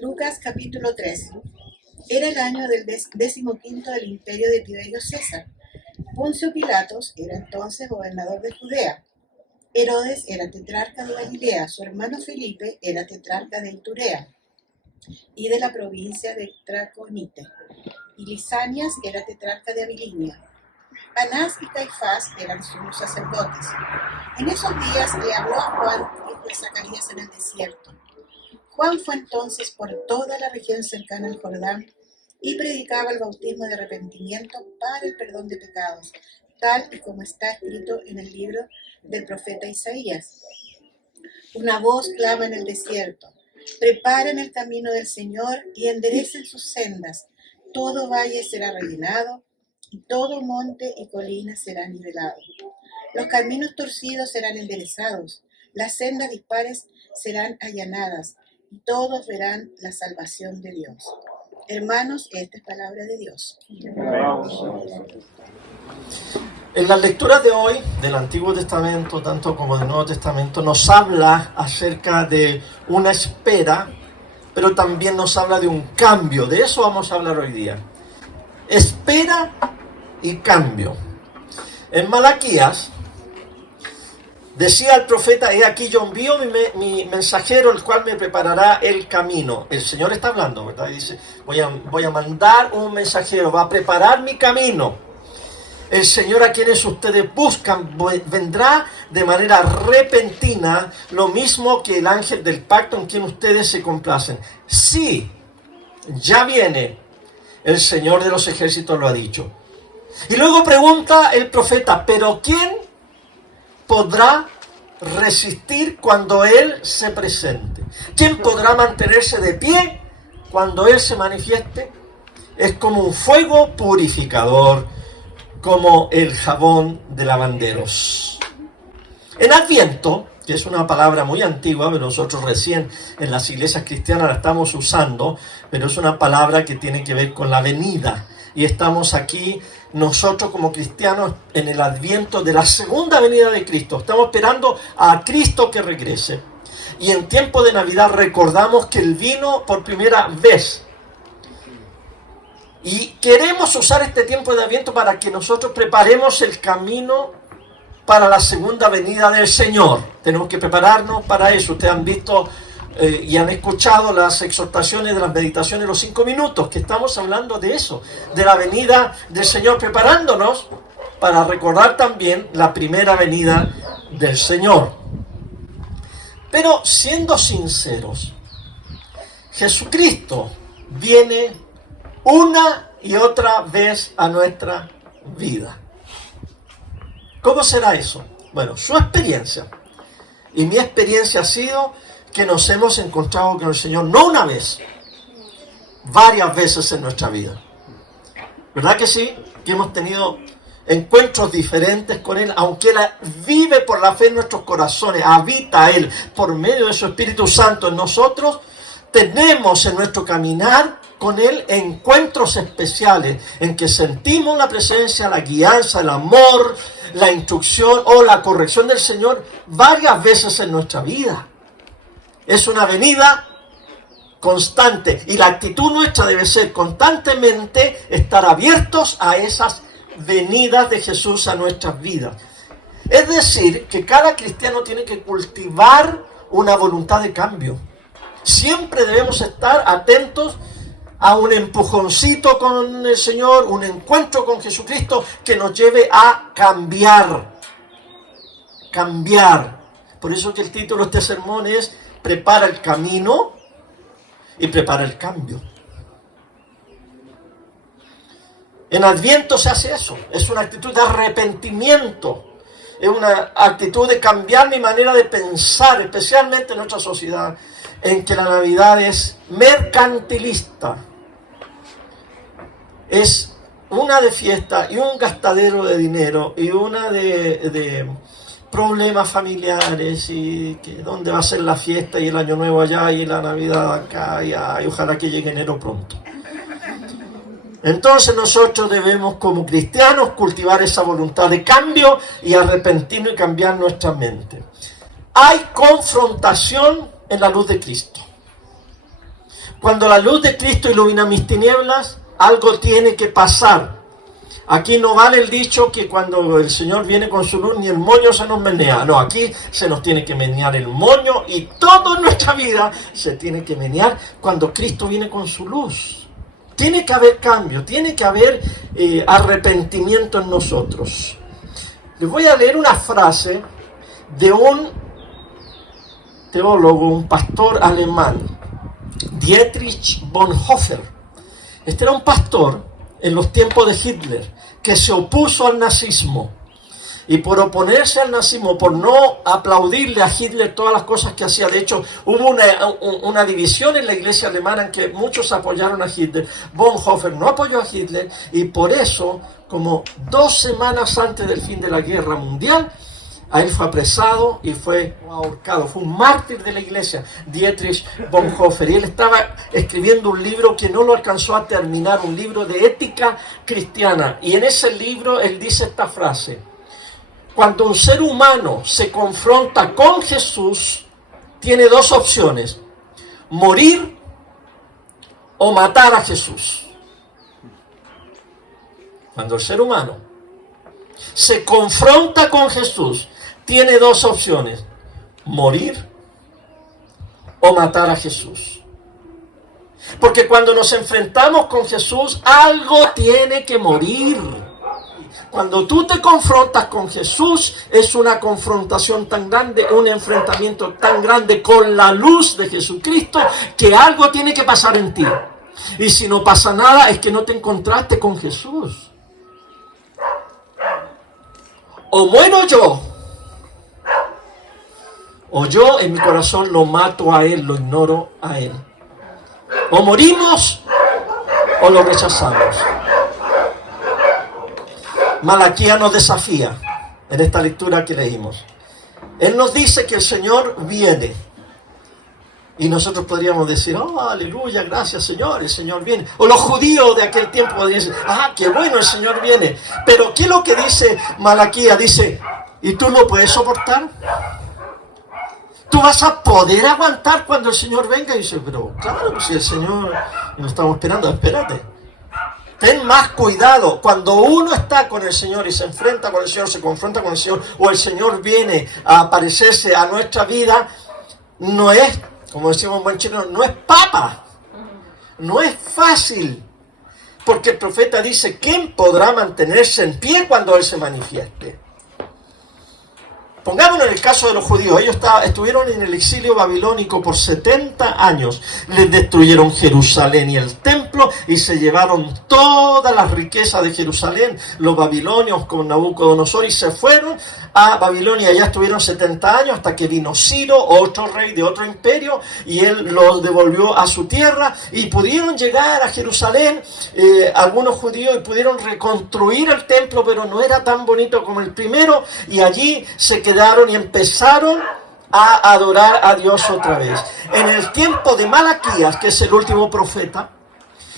Lucas capítulo 13. Era el año del 15º del imperio de Tiberio César. Poncio Pilatos era entonces gobernador de Judea. Herodes era tetrarca de Galilea. Su hermano Felipe era tetrarca de Iturea y de la provincia de Traconite. Y Lisanias era tetrarca de Abilinia. Anás y Caifás eran sumos sacerdotes. En esos días le habló a Juan, hijo de Zacarías, en el desierto. Juan fue entonces por toda la región cercana al Jordán y predicaba el bautismo de arrepentimiento para el perdón de pecados, tal y como está escrito en el libro del profeta Isaías. Una voz clama en el desierto: preparen el camino del Señor y enderecen sus sendas. Todo valle será rellenado y todo monte y colina será nivelado. Los caminos torcidos serán enderezados, las sendas dispares serán allanadas y todos verán la salvación de Dios. Hermanos, esta es palabra de Dios. En las lecturas de hoy del Antiguo Testamento, tanto como del Nuevo Testamento, nos habla acerca de una espera, pero también nos habla de un cambio. De eso vamos a hablar hoy día. Espera y cambio. En Malaquías decía el profeta: he aquí yo envío mi mensajero, el cual me preparará el camino. El Señor está hablando, ¿verdad? Y dice: voy a mandar un mensajero, va a preparar mi camino. El Señor a quienes ustedes buscan vendrá de manera repentina, lo mismo que el ángel del pacto en quien ustedes se complacen. Sí, ya viene, el Señor de los ejércitos lo ha dicho. Y luego pregunta el profeta: ¿pero quién podrá resistir cuando Él se presente? ¿Quién podrá mantenerse de pie cuando Él se manifieste? Es como un fuego purificador, como el jabón de lavanderos. En Adviento, que es una palabra muy antigua, pero nosotros recién en las iglesias cristianas la estamos usando, pero es una palabra que tiene que ver con la venida. Y estamos aquí nosotros como cristianos en el Adviento de la segunda venida de Cristo. Estamos esperando a Cristo que regrese. Y en tiempo de Navidad recordamos que Él vino por primera vez. Y queremos usar este tiempo de Adviento para que nosotros preparemos el camino para la segunda venida del Señor. Tenemos que prepararnos para eso. Ustedes han visto y han escuchado las exhortaciones de las meditaciones de los 5 minutos, que estamos hablando de eso, de la venida del Señor, preparándonos para recordar también la primera venida del Señor. Pero siendo sinceros, Jesucristo viene una y otra vez a nuestra vida. ¿Cómo será eso? Bueno, su experiencia y mi experiencia ha sido que nos hemos encontrado con el Señor no una vez, varias veces en nuestra vida. ¿Verdad que sí? Que hemos tenido encuentros diferentes con Él, aunque Él vive por la fe en nuestros corazones, habita Él por medio de su Espíritu Santo en nosotros. Tenemos en nuestro caminar con Él encuentros especiales en que sentimos la presencia, la guianza, el amor, la instrucción o la corrección del Señor varias veces en nuestra vida. Es una venida constante y la actitud nuestra debe ser constantemente estar abiertos a esas venidas de Jesús a nuestras vidas. Es decir, que cada cristiano tiene que cultivar una voluntad de cambio. Siempre debemos estar atentos a un empujoncito con el Señor, un encuentro con Jesucristo que nos lleve a cambiar. Cambiar. Por eso que el título de este sermón es: prepara el camino y prepara el cambio. En Adviento se hace eso. Es una actitud de arrepentimiento. Es una actitud de cambiar mi manera de pensar, especialmente en nuestra sociedad, en que la Navidad es mercantilista. Es una de fiesta y un gastadero de dinero y una de problemas familiares y que dónde va a ser la fiesta y el año nuevo allá y la Navidad acá y ojalá que llegue enero pronto. Entonces nosotros debemos como cristianos cultivar esa voluntad de cambio y arrepentirnos y cambiar nuestra mente. Hay confrontación en la luz de Cristo. Cuando la luz de Cristo ilumina mis tinieblas, algo tiene que pasar. Aquí no vale el dicho que cuando el Señor viene con su luz ni el moño se nos menea. No, aquí se nos tiene que menear el moño y toda nuestra vida se tiene que menear cuando Cristo viene con su luz. Tiene que haber cambio, tiene que haber arrepentimiento en nosotros. Les voy a leer una frase de un teólogo, un pastor alemán, Dietrich Bonhoeffer. Este era un pastor en los tiempos de Hitler, que se opuso al nazismo. Y por oponerse al nazismo, por no aplaudirle a Hitler todas las cosas que hacía, de hecho, hubo una división en la iglesia alemana en que muchos apoyaron a Hitler. Bonhoeffer no apoyó a Hitler y por eso, como 2 semanas antes del fin de la guerra mundial, a él fue apresado y fue ahorcado. Fue un mártir de la iglesia, Dietrich Bonhoeffer. Y él estaba escribiendo un libro que no lo alcanzó a terminar, un libro de ética cristiana. Y en ese libro él dice esta frase: cuando un ser humano se confronta con Jesús, tiene 2 opciones: morir o matar a Jesús. Cuando el ser humano se confronta con Jesús, tiene 2 opciones: morir o matar a Jesús. Porque cuando nos enfrentamos con Jesús, algo tiene que morir. Cuando tú te confrontas con Jesús, es una confrontación tan grande, un enfrentamiento tan grande con la luz de Jesucristo, que algo tiene que pasar en ti. Y si no pasa nada, es que no te encontraste con Jesús. O muero yo, o yo en mi corazón lo mato a Él, lo ignoro a Él. O morimos o lo rechazamos. Malaquías nos desafía en esta lectura que leímos. Él nos dice que el Señor viene. Y nosotros podríamos decir: oh, aleluya, gracias Señor, el Señor viene. O los judíos de aquel tiempo podrían decir: ah, qué bueno, el Señor viene. Pero ¿qué es lo que dice Malaquías? Dice: ¿y tú lo puedes soportar? ¿Tú vas a poder aguantar cuando el Señor venga? Y dice: pero claro, si el Señor nos estamos esperando, espérate. Ten más cuidado. Cuando uno está con el Señor y se enfrenta con el Señor, se confronta con el Señor, o el Señor viene a aparecerse a nuestra vida, no es, como decimos en buen chileno, no es papa. No es fácil. Porque el profeta dice: ¿quién podrá mantenerse en pie cuando Él se manifieste? Pongámonos en el caso de los judíos. Ellos estuvieron en el exilio babilónico por 70 años. Les destruyeron Jerusalén y el templo y se llevaron todas las riquezas de Jerusalén, los babilonios con Nabucodonosor, y se fueron a Babilonia. Allá estuvieron 70 años hasta que vino Ciro, otro rey de otro imperio, y él los devolvió a su tierra y pudieron llegar a Jerusalén, algunos judíos, y pudieron reconstruir el templo, pero no era tan bonito como el primero, y allí se quedaron y empezaron a adorar a Dios otra vez. En el tiempo de Malaquías, que es el último profeta,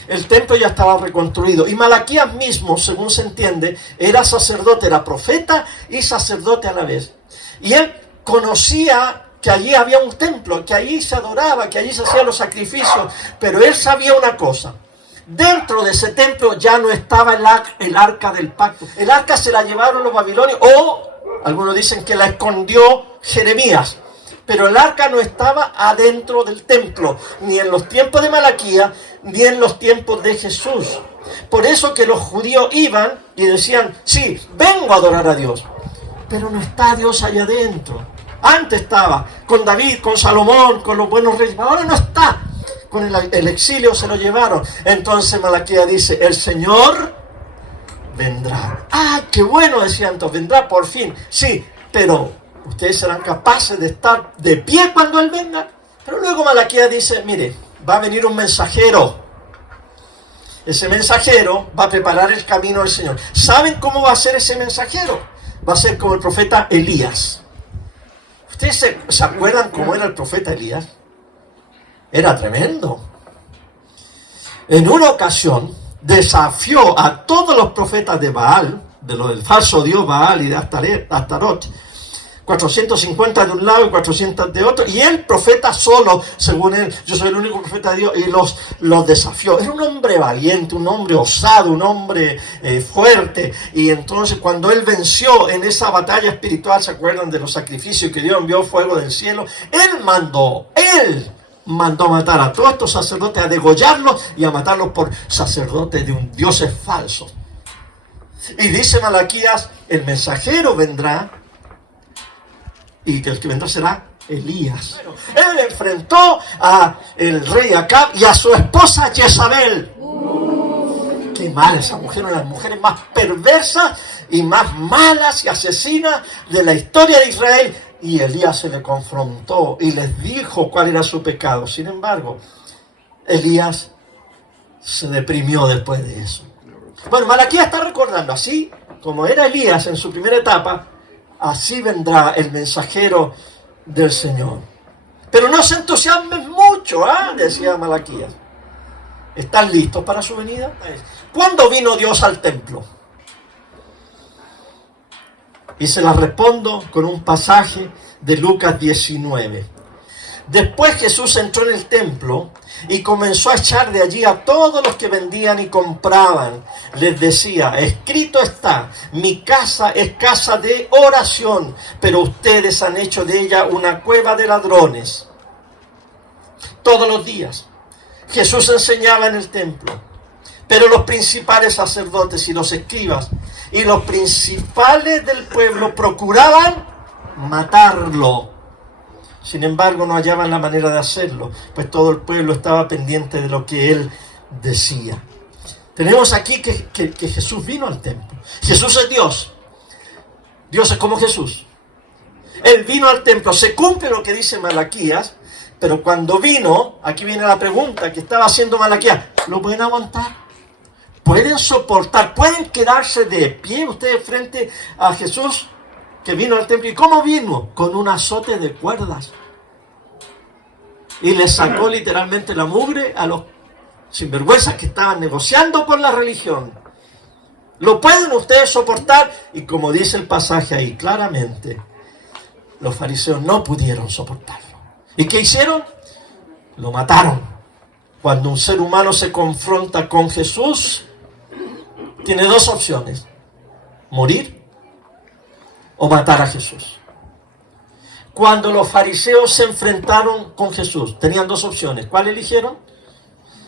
el templo ya estaba reconstruido. Y Malaquías mismo, según se entiende, era sacerdote, era profeta y sacerdote a la vez. Y él conocía que allí había un templo, que allí se adoraba, que allí se hacían los sacrificios. Pero él sabía una cosa: dentro de ese templo ya no estaba el arca del pacto. El arca se la llevaron los babilonios, o algunos dicen que la escondió Jeremías. Pero el arca no estaba adentro del templo, ni en los tiempos de Malaquías, ni en los tiempos de Jesús. Por eso que los judíos iban y decían: sí, vengo a adorar a Dios. Pero no está Dios allá adentro. Antes estaba con David, con Salomón, con los buenos reyes. Ahora no está. Con el exilio se lo llevaron. Entonces Malaquías dice: el Señor vendrá. Ah, qué bueno, decían entonces, vendrá por fin. Sí, pero ustedes serán capaces de estar de pie cuando Él venga. Pero luego Malaquías dice: mire, va a venir un mensajero. Ese mensajero va a preparar el camino del Señor. ¿Saben cómo va a ser ese mensajero? Va a ser como el profeta Elías. ¿Ustedes se acuerdan cómo era el profeta Elías? Era tremendo. En una ocasión desafió a todos los profetas de Baal, del falso dios Baal y de Astarot, 450 de un lado y 400 de otro, y el profeta solo, según él, yo soy el único profeta de Dios, y los desafió. Era un hombre valiente, un hombre osado, un hombre fuerte, y entonces cuando él venció en esa batalla espiritual, ¿se acuerdan de los sacrificios que Dios envió fuego del cielo? Él mandó matar a todos estos sacerdotes, a degollarlos y a matarlos por sacerdotes de un dioses falsos. Y dice Malaquías, el mensajero vendrá, y que el que vendrá será Elías. Él enfrentó a el rey Acab y a su esposa Jezabel. Qué mala esa mujer, una de las mujeres más perversas y más malas y asesinas de la historia de Israel. Y Elías se le confrontó y les dijo cuál era su pecado. Sin embargo, Elías se deprimió después de eso. Bueno, Malaquías está recordando, así como era Elías en su primera etapa, así vendrá el mensajero del Señor. Pero no se entusiasmen mucho, decía Malaquías. ¿Están listos para su venida? ¿Cuándo vino Dios al templo? Y se la respondo con un pasaje de Lucas 19. Después Jesús entró en el templo y comenzó a echar de allí a todos los que vendían y compraban. Les decía, escrito está, mi casa es casa de oración, pero ustedes han hecho de ella una cueva de ladrones. Todos los días Jesús enseñaba en el templo, pero los principales sacerdotes y los escribas y los principales del pueblo procuraban matarlo. Sin embargo, no hallaban la manera de hacerlo, pues todo el pueblo estaba pendiente de lo que él decía. Tenemos aquí que Jesús vino al templo. Jesús es Dios. Dios es como Jesús. Él vino al templo. Se cumple lo que dice Malaquías, pero cuando vino, aquí viene la pregunta que estaba haciendo Malaquías. ¿Lo pueden aguantar? ¿Pueden soportar? ¿Pueden quedarse de pie ustedes frente a Jesús que vino al templo? ¿Y cómo vino? Con un azote de cuerdas. Y le sacó literalmente la mugre a los sinvergüenzas que estaban negociando por la religión. ¿Lo pueden ustedes soportar? Y como dice el pasaje ahí claramente, los fariseos no pudieron soportarlo. ¿Y qué hicieron? Lo mataron. Cuando un ser humano se confronta con Jesús, tiene dos opciones: morir o matar a Jesús. Cuando los fariseos se enfrentaron con Jesús, tenían dos opciones. ¿Cuál eligieron?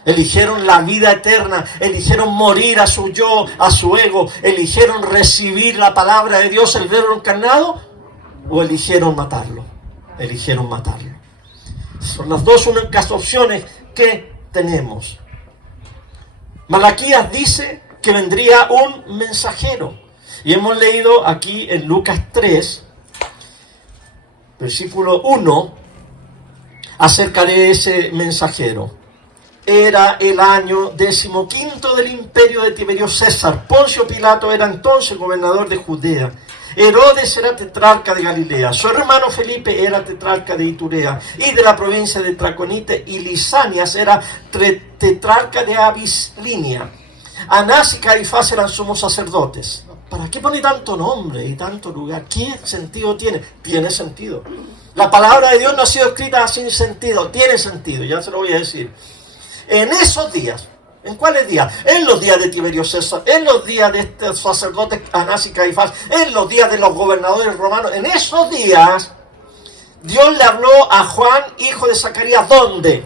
Eligieron la vida eterna, eligieron morir a su yo, a su ego, eligieron recibir la palabra de Dios, el verbo encarnado, o eligieron matarlo. Eligieron matarlo. Son las dos únicas opciones que tenemos. Malaquías dice que vendría un mensajero. Y hemos leído aquí en Lucas 3, versículo 1, acerca de ese mensajero. Era el año 15 del imperio de Tiberio César. Poncio Pilato era entonces gobernador de Judea. Herodes era tetrarca de Galilea. Su hermano Felipe era tetrarca de Iturea y de la provincia de Traconite. Y Lisanias era tetrarca de Abilinia. Anás y Caifás eran sumos sacerdotes. ¿Para qué pone tanto nombre y tanto lugar? ¿Qué sentido tiene? Tiene sentido. La palabra de Dios no ha sido escrita sin sentido. Tiene sentido, ya se lo voy a decir. En esos días, ¿en cuáles días? En los días de Tiberio César, en los días de estos sacerdotes Anás y Caifás, en los días de los gobernadores romanos. En esos días, Dios le habló a Juan, hijo de Zacarías. ¿Dónde?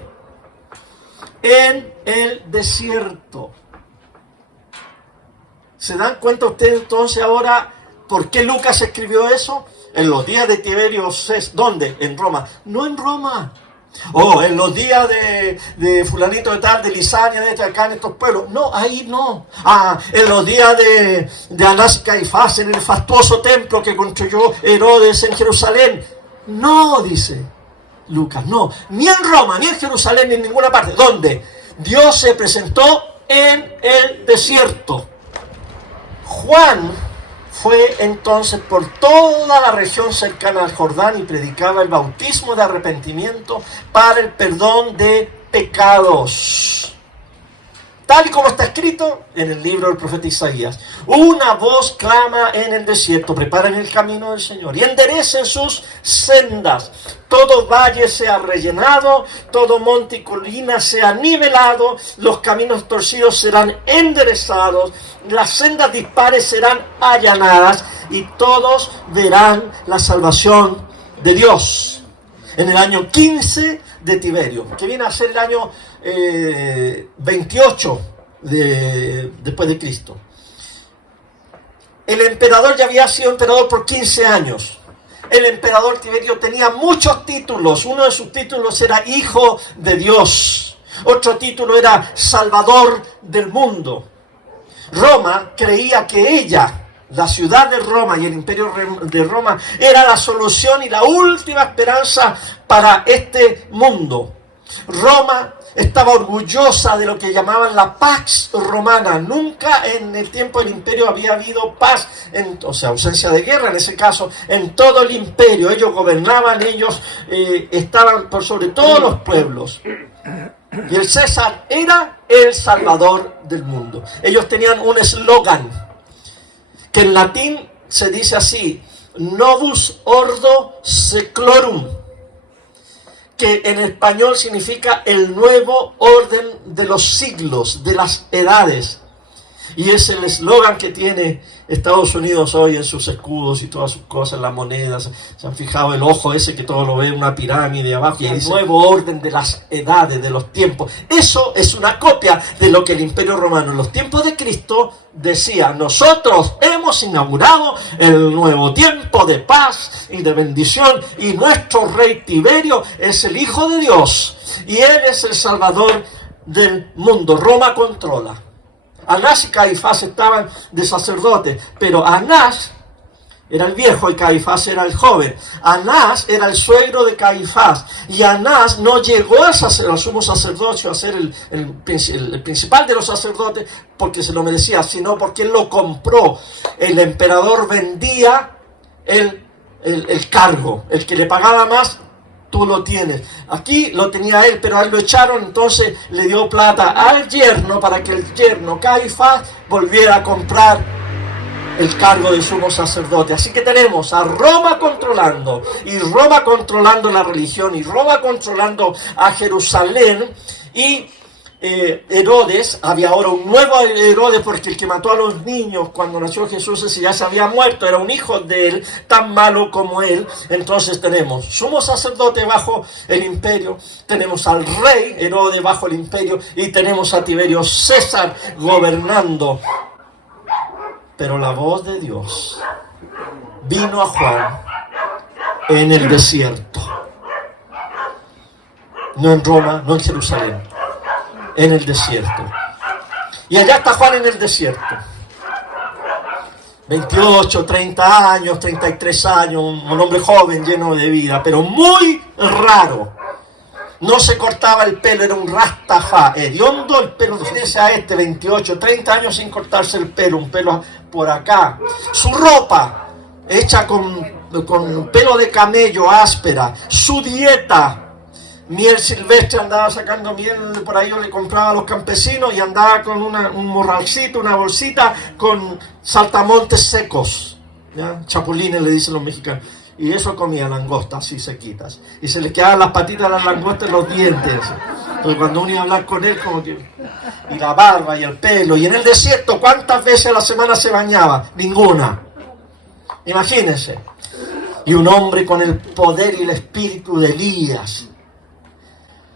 En el desierto. ¿Se dan cuenta ustedes entonces ahora por qué Lucas escribió eso? En los días de Tiberio César. ¿Dónde? En Roma. No en Roma. En los días de fulanito de tal, de Lisania, de acá en estos pueblos. No, ahí no. En los días de Anás y Caifás, en el fastuoso templo que construyó Herodes en Jerusalén. No, dice Lucas, no. Ni en Roma, ni en Jerusalén, ni en ninguna parte. ¿Dónde? Dios se presentó en el desierto. Juan fue entonces por toda la región cercana al Jordán y predicaba el bautismo de arrepentimiento para el perdón de pecados. tal y como está escrito en el libro del profeta Isaías. Una voz clama en el desierto, preparen el camino del Señor y enderecen sus sendas. Todo valle sea rellenado, todo monte y colina sea nivelado, los caminos torcidos serán enderezados, las sendas dispares serán allanadas y todos verán la salvación de Dios. En el año 15 de Tiberio, que viene a ser el año 28 después de Cristo. El emperador ya había sido emperador por 15 años. El emperador Tiberio tenía muchos títulos. Uno de sus títulos era Hijo de Dios. Otro título era Salvador del mundo. Roma creía que ella, la ciudad de Roma y el imperio de Roma, era la solución y la última esperanza para este mundo. Roma estaba orgullosa de lo que llamaban la Pax Romana. Nunca en el tiempo del imperio había habido paz, o sea, ausencia de guerra en ese caso, en todo el imperio. Ellos gobernaban, ellos estaban por sobre todos los pueblos. Y el César era el Salvador del mundo. Ellos tenían un eslogan que en latín se dice así: Novus Ordo Seclorum, que en español significa el nuevo orden de los siglos, de las edades. Y es el eslogan que tiene Estados Unidos hoy en sus escudos y todas sus cosas, las monedas. Se han fijado el ojo ese que todo lo ve, una pirámide abajo. Y el nuevo orden de las edades, de los tiempos. Eso es una copia de lo que el Imperio Romano en los tiempos de Cristo decía: nosotros hemos inaugurado el nuevo tiempo de paz y de bendición, y nuestro rey Tiberio es el Hijo de Dios y Él es el Salvador del mundo. Roma controla. Anás y Caifás estaban de sacerdotes, pero Anás era el viejo y Caifás era el joven. Anás era el suegro de Caifás, y Anás no llegó al sumo sacerdocio a ser el principal de los sacerdotes porque se lo merecía, sino porque él lo compró. El emperador vendía el cargo, el que le pagaba más. Tú lo tienes. Aquí lo tenía él, pero a él lo echaron, entonces le dio plata al yerno para que el yerno Caifás volviera a comprar el cargo de sumo sacerdote. Así que tenemos a Roma controlando, y Roma controlando la religión, y Roma controlando a Jerusalén, y Herodes, había ahora un nuevo Herodes, porque el que mató a los niños cuando nació Jesús, ese ya se había muerto, era un hijo de él, tan malo como él. Entonces tenemos sumo sacerdote bajo el imperio, tenemos al rey Herodes bajo el imperio, y tenemos a Tiberio César gobernando. Pero la voz de Dios vino a Juan en el desierto, no en Roma, no en Jerusalén, en el desierto. Y allá está Juan en el desierto. 28, 30 años, 33 años, un hombre joven, lleno de vida, pero muy raro. No se cortaba el pelo, era un rastafá, hediondo el pelo. Fíjense a 28, 30 años sin cortarse el pelo, un pelo por acá. Su ropa hecha con pelo de camello, áspera. Su dieta, miel silvestre, andaba sacando miel por ahí, yo le compraba a los campesinos, y andaba con un morralcito, una bolsita con saltamontes secos, ¿ya? Chapulines le dicen los mexicanos, y eso comía langostas así sequitas, y se le quedaban las patitas de las langostas en los dientes. Entonces cuando uno iba a hablar con él, como que, y la barba y el pelo. Y en el desierto, ¿cuántas veces a la semana se bañaba? Ninguna. Imagínense. Y un hombre con el poder y el espíritu de Elías.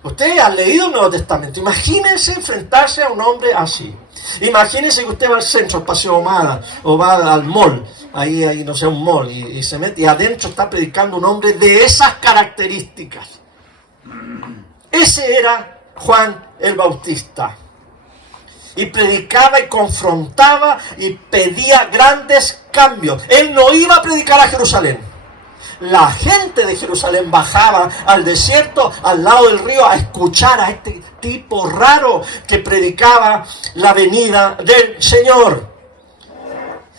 Ustedes han leído el Nuevo Testamento. Imagínense enfrentarse a un hombre así. Imagínense que usted va al centro, al Paseo Ahumada, o va al mall, ahí no sé, un mall, y se mete, y adentro está predicando un hombre de esas características. Ese era Juan el Bautista. Y predicaba y confrontaba y pedía grandes cambios. Él no iba a predicar a Jerusalén. La gente de Jerusalén bajaba al desierto, al lado del río, a escuchar a este tipo raro que predicaba la venida del Señor.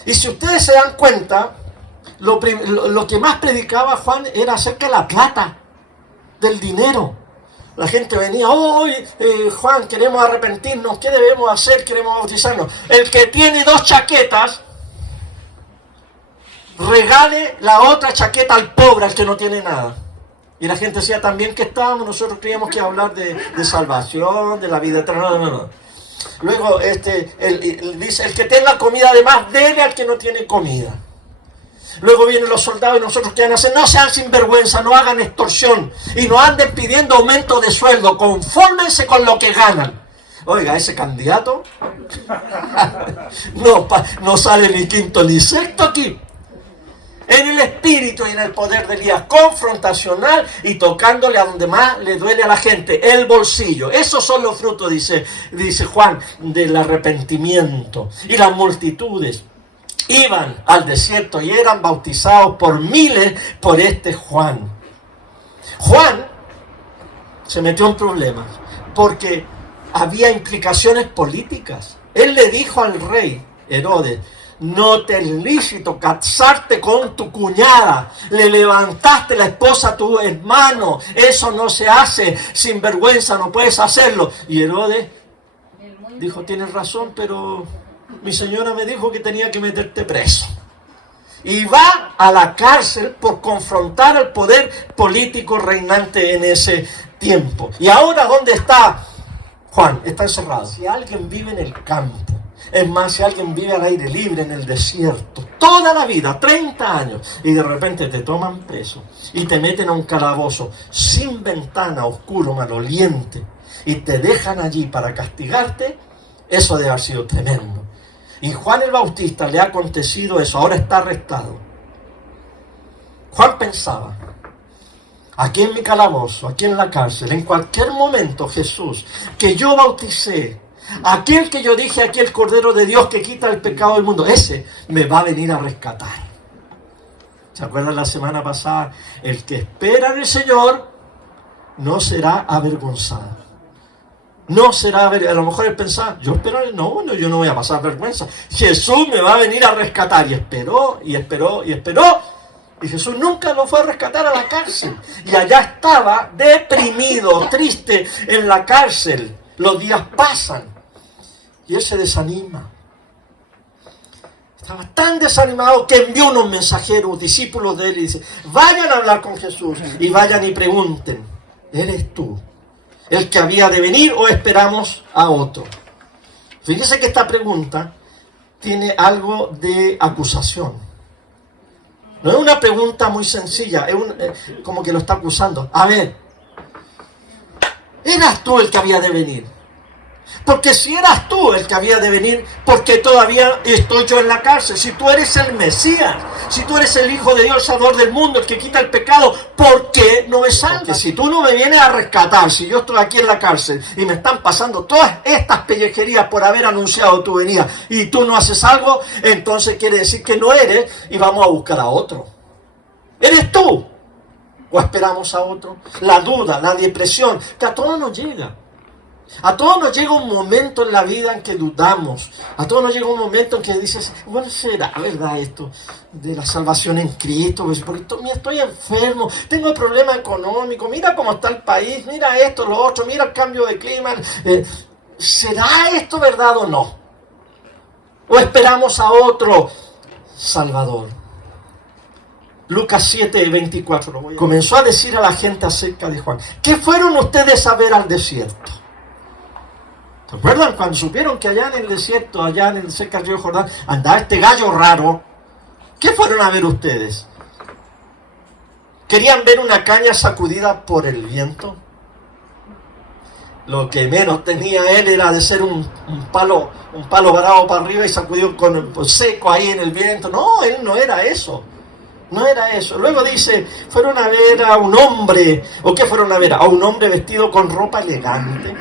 Y si ustedes se dan cuenta, lo que más predicaba Juan era acerca de la plata, del dinero. La gente venía, Juan, queremos arrepentirnos, ¿qué debemos hacer? Queremos bautizarnos. El que tiene 2 chaquetas, regale la otra chaqueta al pobre, al que no tiene nada. Y la gente decía también que estábamos, nosotros creíamos que iba a hablar de salvación, de la vida eterna. No. Luego dice, el que tenga comida además, dele al que no tiene comida. Luego vienen los soldados y nosotros que van a hacer, no sean sinvergüenza, no hagan extorsión y no anden pidiendo aumento de sueldo, confórmense con lo que ganan. Oiga, ese candidato no sale ni quinto ni sexto aquí. En el espíritu y en el poder de Elías, confrontacional y tocándole a donde más le duele a la gente, el bolsillo. Esos son los frutos, dice Juan, del arrepentimiento. Y las multitudes iban al desierto y eran bautizados por miles por este Juan. Juan se metió en problemas porque había implicaciones políticas. Él le dijo al rey Herodes, no te es lícito casarte con tu cuñada, le levantaste la esposa a tu hermano, eso no se hace, sin vergüenza, no puedes hacerlo. Y Herodes dijo, tienes razón, pero mi señora me dijo que tenía que meterte preso. Y va a la cárcel por confrontar al poder político reinante en ese tiempo. Y ahora, ¿dónde está Juan? Está encerrado. Si alguien vive en el campo, es más, si alguien vive al aire libre en el desierto, toda la vida, 30 años, y de repente te toman preso y te meten a un calabozo sin ventana, oscuro, maloliente, y te dejan allí para castigarte, eso debe haber sido tremendo. Y Juan el Bautista le ha acontecido eso, ahora está arrestado. Juan pensaba, aquí en mi calabozo, aquí en la cárcel, en cualquier momento Jesús, que yo bauticé, aquel que yo dije, aquí el Cordero de Dios que quita el pecado del mundo, ese me va a venir a rescatar. ¿Se acuerdan la semana pasada? El que espera en el Señor no será avergonzado. No será, a lo mejor él pensaba, yo espero, no, yo no voy a pasar vergüenza. Jesús me va a venir a rescatar. Y esperó, y esperó, y esperó. Y Jesús nunca lo fue a rescatar a la cárcel. Y allá estaba deprimido, triste en la cárcel. Los días pasan. Y él se desanima. Estaba tan desanimado que envió unos mensajeros, discípulos de él, y dice, vayan a hablar con Jesús y vayan y pregunten, ¿eres tú el que había de venir o esperamos a otro? Fíjese que esta pregunta tiene algo de acusación. No es una pregunta muy sencilla, es como que lo está acusando. A ver, ¿eras tú el que había de venir? Porque si eras tú el que había de venir, ¿por qué todavía estoy yo en la cárcel? Si tú eres el Mesías, si tú eres el Hijo de Dios, el Salvador del mundo, el que quita el pecado, ¿por qué no me salvas? Porque si tú no me vienes a rescatar, si yo estoy aquí en la cárcel y me están pasando todas estas pellejerías por haber anunciado tu venida y tú no haces algo, entonces quiere decir que no eres y vamos a buscar a otro. ¿Eres tú? ¿O esperamos a otro? La duda, la depresión, que a todos nos llega. A todos nos llega un momento en la vida en que dudamos. A todos nos llega un momento en que dices, bueno, ¿será verdad esto de la salvación en Cristo? Porque estoy enfermo, tengo problemas económicos, mira cómo está el país, mira esto, lo otro, mira el cambio de clima. ¿Será esto verdad o no? ¿O esperamos a otro Salvador? Lucas 7:24 comenzó a decir a la gente acerca de Juan. ¿Qué fueron ustedes a ver al desierto? ¿Se acuerdan cuando supieron que allá en el desierto, cerca del río Jordán, andaba este gallo raro? ¿Qué fueron a ver ustedes? ¿Querían ver una caña sacudida por el viento? Lo que menos tenía él era de ser un palo varado para arriba y sacudido con seco ahí en el viento. No, él no era eso. No era eso. Luego dice, fueron a ver a un hombre. ¿O qué fueron a ver? A un hombre vestido con ropa elegante.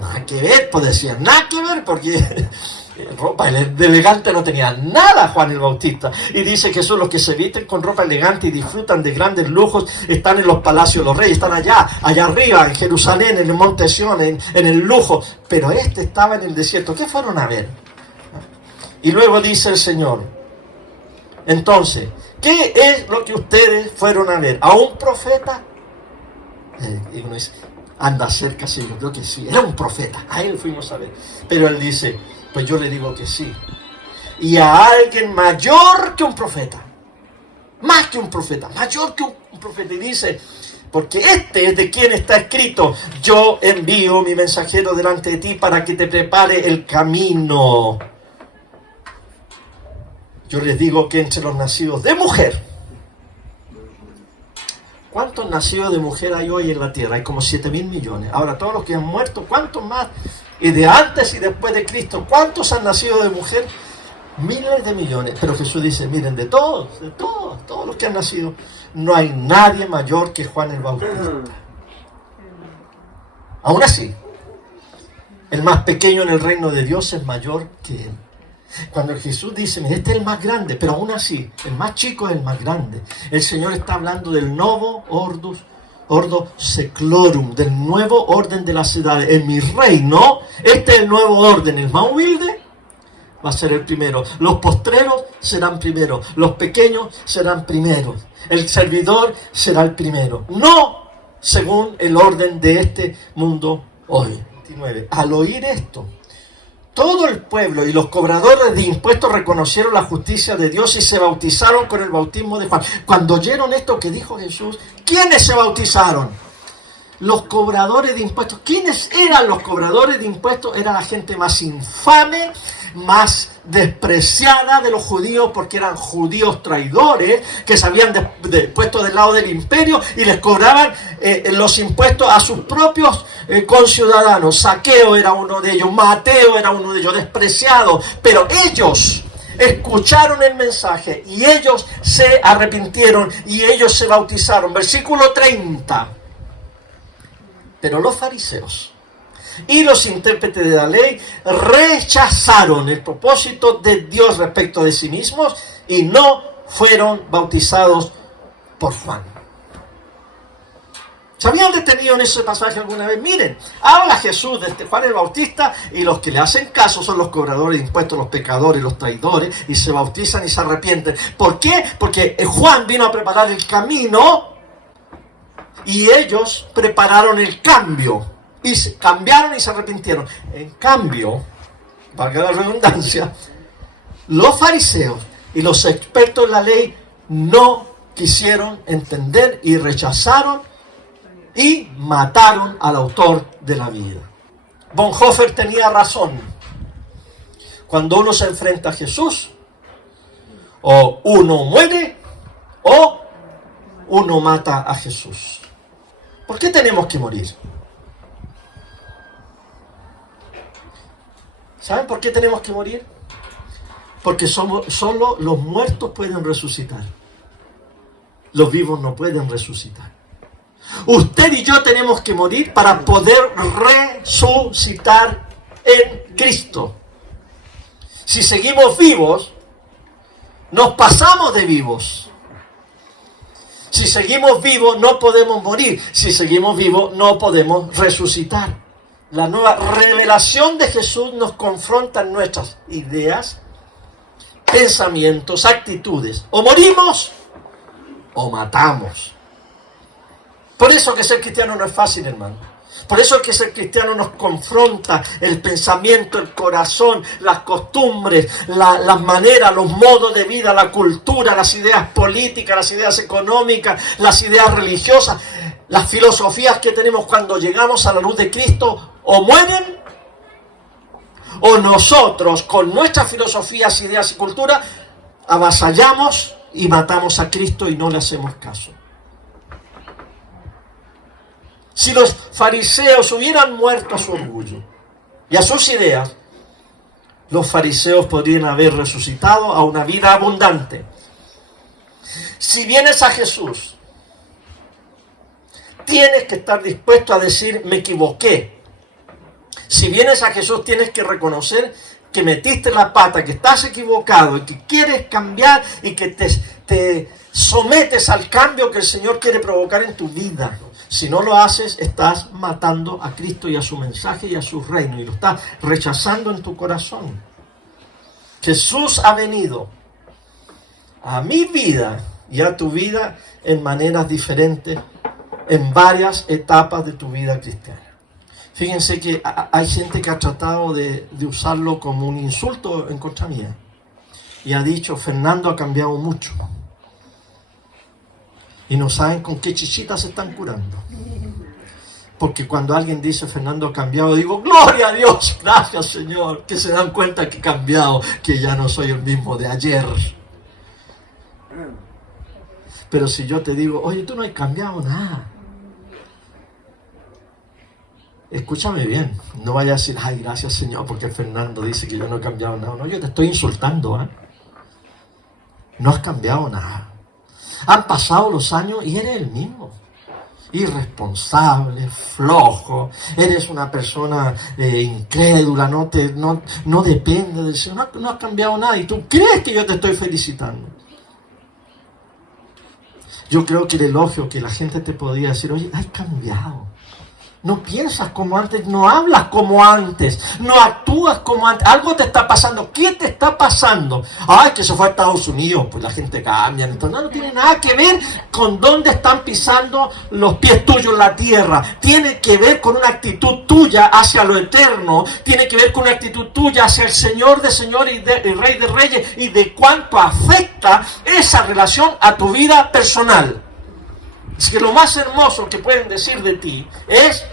Nada que ver, pues decían, nada que ver, porque ropa elegante no tenía nada Juan el Bautista. Y dice que son los que se visten con ropa elegante y disfrutan de grandes lujos, están en los palacios de los reyes, están allá arriba, en Jerusalén, en el monte Sión, en el lujo. Pero este estaba en el desierto. ¿Qué fueron a ver? Y luego dice el Señor, entonces, ¿qué es lo que ustedes fueron a ver? ¿A un profeta? Y uno dice, anda cerca, sí, yo creo que sí. Era un profeta, a él fuimos a ver. Pero él dice, pues yo le digo que sí. Y a alguien mayor que un profeta, más que un profeta, mayor que un profeta. Y dice, porque este es de quien está escrito, yo envío mi mensajero delante de ti para que te prepare el camino. Yo les digo que entre los nacidos de mujer, ¿cuántos nacidos de mujer hay hoy en la tierra? Hay como 7.000 millones. Ahora, todos los que han muerto, ¿cuántos más? Y de antes y después de Cristo, ¿cuántos han nacido de mujer? Miles de millones. Pero Jesús dice, miren, de todos los que han nacido, no hay nadie mayor que Juan el Bautista. Aún así, el más pequeño en el reino de Dios es mayor que él. Cuando Jesús dice, este es el más grande, pero aún así, el más chico es el más grande. El Señor está hablando del novo ordo seclorum, del nuevo orden de la ciudad. En mi reino, este es el nuevo orden. El más humilde va a ser el primero. Los postreros serán primeros. Los pequeños serán primeros. El servidor será el primero. No según el orden de este mundo hoy. 29. Al oír esto, todo el pueblo y los cobradores de impuestos reconocieron la justicia de Dios y se bautizaron con el bautismo de Juan. Cuando oyeron esto que dijo Jesús, ¿quiénes se bautizaron? Los cobradores de impuestos. ¿Quiénes eran los cobradores de impuestos? Era la gente más infame, más despreciada de los judíos, porque eran judíos traidores que se habían puesto del lado del imperio y les cobraban los impuestos a sus propios conciudadanos. Zaqueo era uno de ellos, Mateo era uno de ellos, despreciado, pero ellos escucharon el mensaje y ellos se arrepintieron y ellos se bautizaron. Versículo 30. Pero los fariseos y los intérpretes de la ley rechazaron el propósito de Dios respecto de sí mismos y no fueron bautizados por Juan. ¿Se habían detenido en ese pasaje alguna vez? Miren, habla Jesús de Juan el Bautista y los que le hacen caso son los cobradores de impuestos, los pecadores, los traidores, y se bautizan y se arrepienten. ¿Por qué? Porque Juan vino a preparar el camino y ellos prepararon el cambio. Y cambiaron y se arrepintieron. En cambio, valga la redundancia, los fariseos y los expertos en la ley no quisieron entender y rechazaron y mataron al autor de la vida. Bonhoeffer tenía razón. Cuando uno se enfrenta a Jesús, o uno muere o uno mata a Jesús. ¿Por qué tenemos que morir? ¿Saben por qué tenemos que morir? Porque solo los muertos pueden resucitar. Los vivos no pueden resucitar. Usted y yo tenemos que morir para poder resucitar en Cristo. Si seguimos vivos, nos pasamos de vivos. Si seguimos vivos, no podemos morir. Si seguimos vivos, no podemos resucitar. La nueva revelación de Jesús nos confronta en nuestras ideas, pensamientos, actitudes. O morimos o matamos. Por eso que ser cristiano no es fácil, hermano. Por eso que ser cristiano nos confronta el pensamiento, el corazón, las costumbres, las maneras, los modos de vida, la cultura, las ideas políticas, las ideas económicas, las ideas religiosas, las filosofías que tenemos. Cuando llegamos a la luz de Cristo, o mueren, o nosotros con nuestras filosofías, ideas y cultura avasallamos y matamos a Cristo y no le hacemos caso. Si los fariseos hubieran muerto a su orgullo y a sus ideas, los fariseos podrían haber resucitado a una vida abundante. Si vienes a Jesús, tienes que estar dispuesto a decir, me equivoqué. Si vienes a Jesús, tienes que reconocer que metiste la pata, que estás equivocado y que quieres cambiar y que te sometes al cambio que el Señor quiere provocar en tu vida. Si no lo haces, estás matando a Cristo y a su mensaje y a su reino, y lo estás rechazando en tu corazón. Jesús ha venido a mi vida y a tu vida en maneras diferentes en varias etapas de tu vida cristiana. Fíjense que hay gente que ha tratado de usarlo como un insulto en contra mía. Y ha dicho, Fernando ha cambiado mucho. Y no saben con qué chichitas se están curando. Porque cuando alguien dice, Fernando ha cambiado, digo, gloria a Dios, gracias Señor, que se dan cuenta que he cambiado, que ya no soy el mismo de ayer. Pero si yo te digo, oye, tú no has cambiado nada. Escúchame bien, no vayas a decir, ay, gracias Señor, porque Fernando dice que yo no he cambiado nada. No, yo te estoy insultando, ¿eh? No has cambiado nada. Han pasado los años y eres el mismo. Irresponsable, flojo, eres una persona incrédula, no depende del Señor, no has cambiado nada y tú crees que yo te estoy felicitando. Yo creo que el elogio que la gente te podría decir, oye, has cambiado. No piensas como antes, no hablas como antes, no actúas como antes. Algo te está pasando. ¿Qué te está pasando? Ay, que se fue a Estados Unidos, pues la gente cambia. Entonces, no tiene nada que ver con dónde están pisando los pies tuyos en la tierra. Tiene que ver con una actitud tuya hacia lo eterno. Tiene que ver con una actitud tuya hacia el Señor de señores y el Rey de reyes. Y de cuánto afecta esa relación a tu vida personal. Es que lo más hermoso que pueden decir de ti es,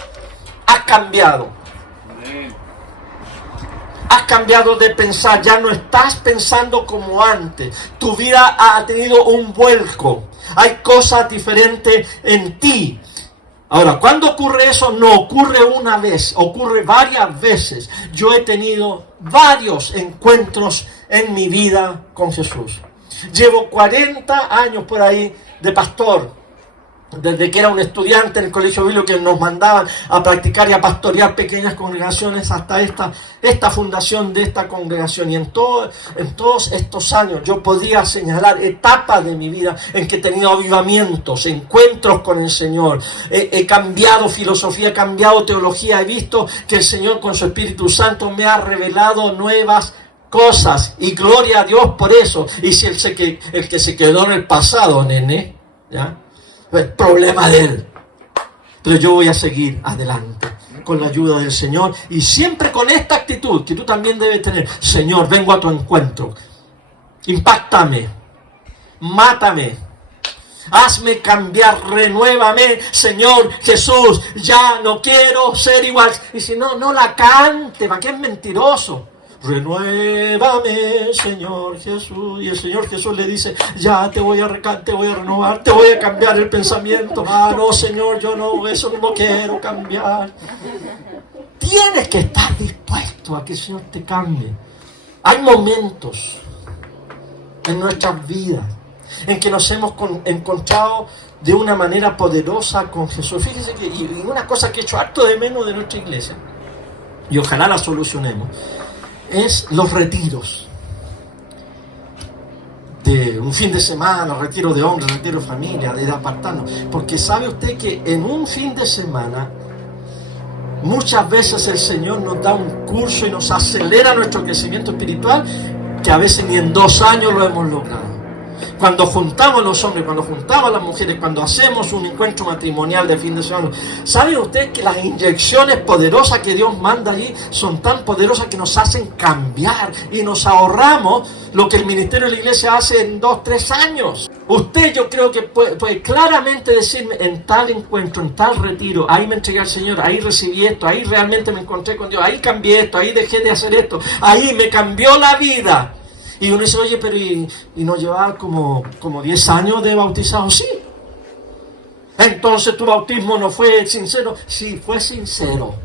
has cambiado. Has cambiado de pensar, ya no estás pensando como antes. Tu vida ha tenido un vuelco. Hay cosas diferentes en ti. Ahora, ¿cuándo ocurre eso? No ocurre una vez, ocurre varias veces. Yo he tenido varios encuentros en mi vida con Jesús. Llevo 40 años por ahí de pastor. Desde que era un estudiante en el colegio bíblico que nos mandaban a practicar y a pastorear pequeñas congregaciones hasta esta fundación de esta congregación. Y en todos estos años yo podía señalar etapas de mi vida en que he tenido avivamientos, encuentros con el Señor. He cambiado filosofía, he cambiado teología. He visto que el Señor con su Espíritu Santo me ha revelado nuevas cosas. Y gloria a Dios por eso. Y si el que se quedó en el pasado, nene, ¿ya? El problema de él. Pero yo voy a seguir adelante con la ayuda del Señor y siempre con esta actitud que tú también debes tener. Señor, vengo a tu encuentro. Impáctame. Mátame. Hazme cambiar, renuévame, Señor Jesús. Ya no quiero ser igual. Y si no, no la cante, ¿para qué es mentiroso? Renuévame, Señor Jesús. Y el Señor Jesús le dice, ya te voy a renovar, te voy a cambiar el pensamiento. Ah, no, Señor, yo no, eso no quiero cambiar. Tienes que estar dispuesto a que el Señor te cambie. Hay momentos en nuestras vidas en que nos hemos encontrado de una manera poderosa con Jesús. Fíjese que, y una cosa que he hecho harto de menos de nuestra iglesia, y ojalá la solucionemos, es los retiros de un fin de semana, retiro de hombres, retiro de familia, de apartarnos. Porque sabe usted que en un fin de semana muchas veces el Señor nos da un curso y nos acelera nuestro crecimiento espiritual que a veces ni en 2 años lo hemos logrado. Cuando juntamos los hombres, cuando juntamos las mujeres, cuando hacemos un encuentro matrimonial de fin de semana, ¿sabe usted que las inyecciones poderosas que Dios manda ahí son tan poderosas que nos hacen cambiar y nos ahorramos lo que el ministerio de la iglesia hace en 2-3 años? Usted, yo creo que puede claramente decirme, en tal encuentro, en tal retiro, ahí me entregué al Señor, ahí recibí esto, ahí realmente me encontré con Dios, ahí cambié esto, ahí dejé de hacer esto, ahí me cambió la vida. Y uno dice, oye, pero ¿y no llevaba como 10 años de bautizado? Sí. Entonces tu bautismo no fue sincero. Sí, fue sincero.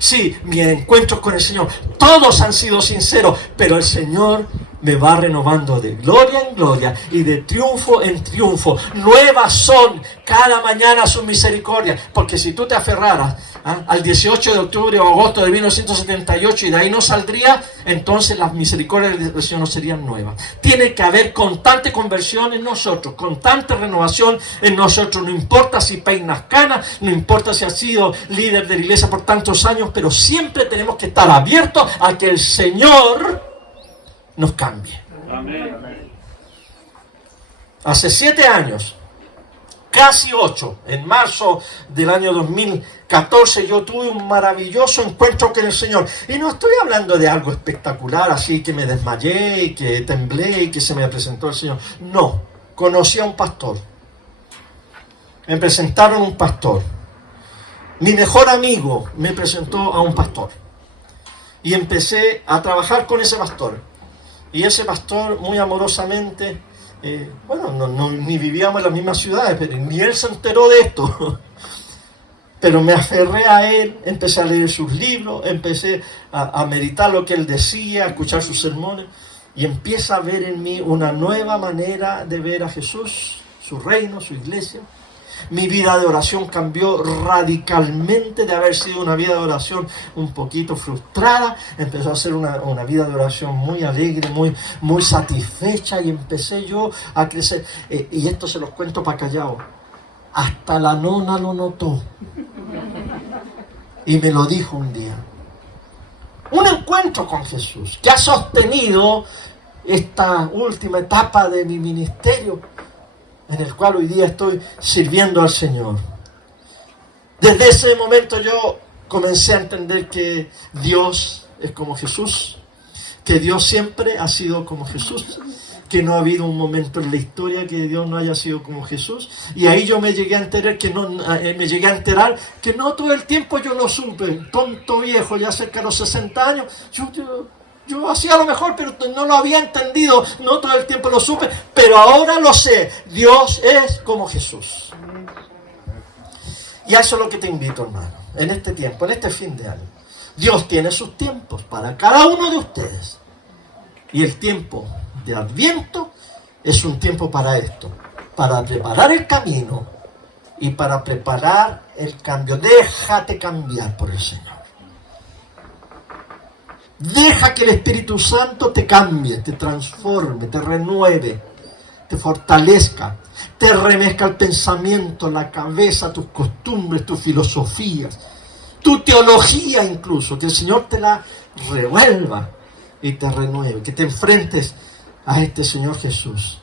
Sí, mis encuentros con el Señor, todos han sido sinceros, pero el Señor me va renovando de gloria en gloria y de triunfo en triunfo. Nuevas son cada mañana sus misericordias. Porque si tú te aferraras al 18 de octubre o agosto de 1978 y de ahí no saldría, entonces las misericordias del Señor no serían nuevas. Tiene que haber constante conversión en nosotros, constante renovación en nosotros. No importa si peinas canas, no importa si has sido líder de la iglesia por tantos años, pero siempre tenemos que estar abiertos a que el Señor nos cambie. Amén. Hace 7 años casi 8. En marzo del año 2014 yo tuve un maravilloso encuentro con el Señor. Y no estoy hablando de algo espectacular, así que me desmayé y que temblé y que se me presentó el Señor. No, conocí a un pastor. Me presentaron un pastor. Mi mejor amigo me presentó a un pastor. Y empecé a trabajar con ese pastor. Y ese pastor muy amorosamente, ni vivíamos en las mismas ciudades, pero ni él se enteró de esto. Pero me aferré a él, empecé a leer sus libros, empecé a meditar lo que él decía, a escuchar sus sermones, y empieza a ver en mí una nueva manera de ver a Jesús, su reino, su iglesia. Mi vida de oración cambió radicalmente. De haber sido una vida de oración un poquito frustrada, empezó a ser una vida de oración muy alegre, muy satisfecha, y empecé yo a crecer. Y esto se los cuento para callado. Hasta la nona lo notó. Y me lo dijo un día. Un encuentro con Jesús que ha sostenido esta última etapa de mi ministerio, en el cual hoy día estoy sirviendo al Señor. Desde ese momento yo comencé a entender que Dios es como Jesús, que Dios siempre ha sido como Jesús, que no ha habido un momento en la historia que Dios no haya sido como Jesús. Y ahí yo me llegué a enterar que no todo el tiempo yo lo supe. Tonto viejo, ya cerca de los 60 años, yo hacía lo mejor, pero no lo había entendido, no todo el tiempo lo supe, pero ahora lo sé. Dios es como Jesús. Y a eso es lo que te invito, hermano, en este tiempo, en este fin de año. Dios tiene sus tiempos para cada uno de ustedes. Y el tiempo de Adviento es un tiempo para esto, para preparar el camino y para preparar el cambio. Déjate cambiar por el Señor. Deja que el Espíritu Santo te cambie, te transforme, te renueve, te fortalezca, te remezcla el pensamiento, la cabeza, tus costumbres, tus filosofías, tu teología incluso, que el Señor te la revuelva y te renueve, que te enfrentes a este Señor Jesús,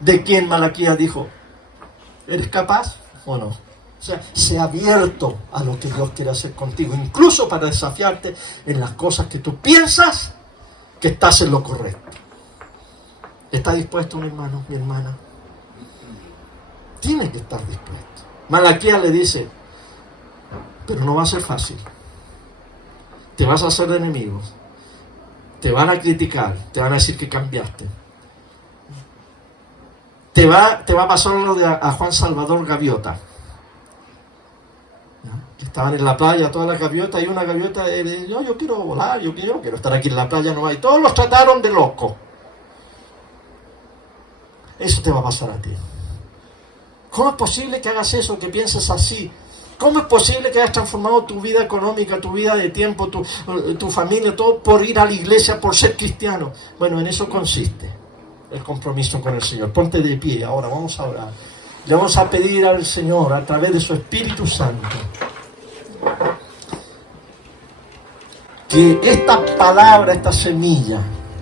de quien Malaquías dijo, ¿eres capaz o no? O sea, sea abierto a lo que Dios quiere hacer contigo, incluso para desafiarte en las cosas que tú piensas que estás en lo correcto. ¿Está dispuesto, mi hermano, mi hermana? Tiene que estar dispuesto. Malaquías le dice, pero no va a ser fácil. Te vas a hacer de enemigos. Te van a criticar, te van a decir que cambiaste. Te va a pasar lo de a Juan Salvador Gaviota. Estaban en la playa todas las gaviotas, y una gaviota yo quiero volar, yo quiero estar aquí en la playa, no hay. Todos los trataron de loco. Eso te va a pasar a ti. ¿Cómo es posible que hagas eso, que pienses así? ¿Cómo es posible que hayas transformado tu vida económica, tu vida de tiempo, tu familia, todo por ir a la iglesia, por ser cristiano? Bueno, en eso consiste el compromiso con el Señor. Ponte de pie, ahora vamos a orar. Le vamos a pedir al Señor, a través de su Espíritu Santo, que esta palabra, esta semilla,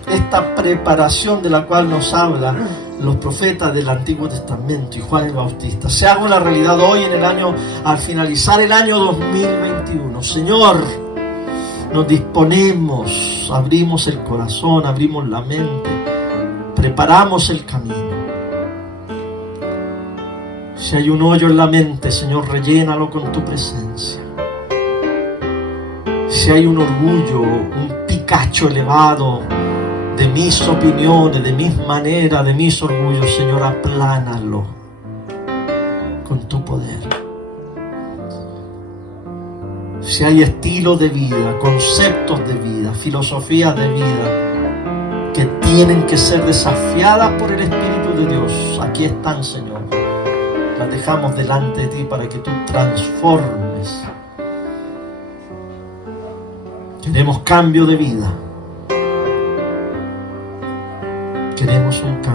esta preparación de la cual nos hablan los profetas del Antiguo Testamento y Juan el Bautista, se haga una realidad hoy al finalizar el año 2021. Señor, nos disponemos, abrimos el corazón, abrimos la mente, preparamos el camino. Si hay un hoyo en la mente, Señor, rellénalo con tu presencia. Si hay un orgullo, un picacho elevado de mis opiniones, de mis maneras, de mis orgullos, Señor, aplánalo con tu poder. Si hay estilos de vida, conceptos de vida, filosofías de vida que tienen que ser desafiadas por el Espíritu de Dios, aquí están, Señor. Las dejamos delante de ti para que tú transformes. Queremos cambio de vida. Queremos un cambio.